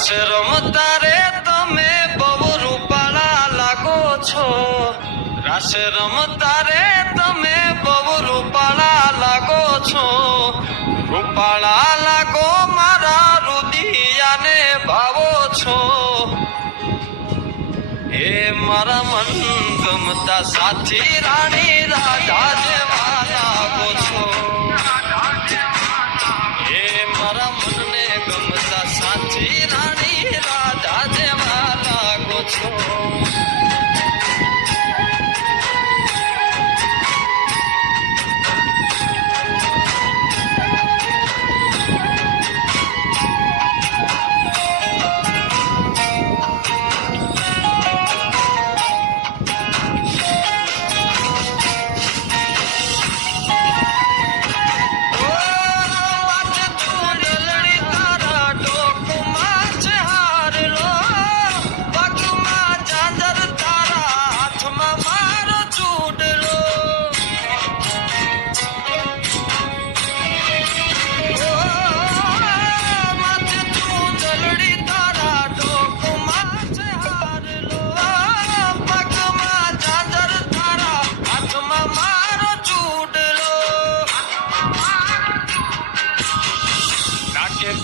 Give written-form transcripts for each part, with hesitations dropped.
રાસ રમતા રે તમે બહુ રૂપાળા લાગો છો, રાસ રમતા રે તમે બહુ રૂપાળા લાગો છો, રૂપાળા લાગો મારા રુદિયાને ભાવો છો. એ મારા મન ગમતા સાથી રાણી રાધા જેવા લાગો છો. એ મારા મનને ગમતા સાથી રાણી રાધા જેવા લાગો છો.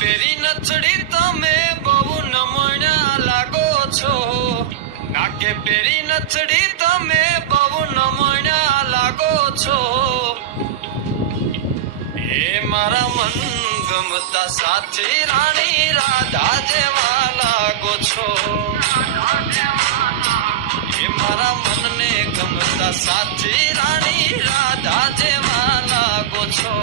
પેરી નથડી તમે બહુ નમણ્યા લાગો છો, નાકે પેરી નથડી તમે બહુ નમણ્યા લાગો છો. એ મારા મન ગમતા સાથી રાણી રાધા જેવા લાગો છો. એ મારા મનને ગમતા સાથી રાણી રાધા જેવા લાગો છો.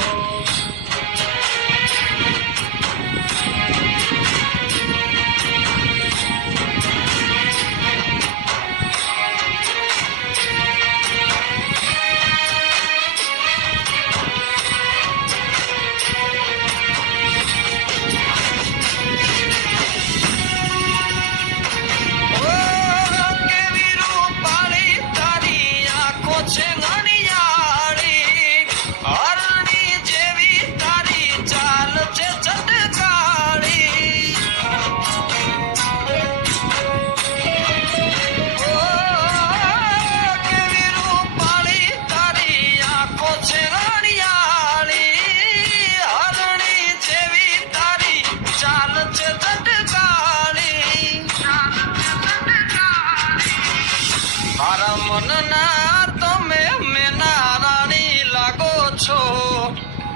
મારા મનના તમે મેના રાણી લાગો છો,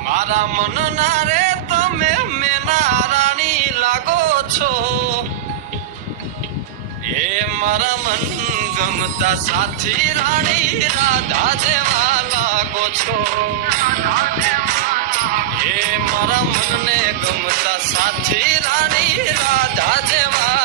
મારા મનના રે તમે મેના રાણી લાગો છો. એ મારા મન ગમતા સાથી રાણી રાધા જેવા લાગો છો. એ મારા મનને ગમતા સાથી રાણી રાધા જેવા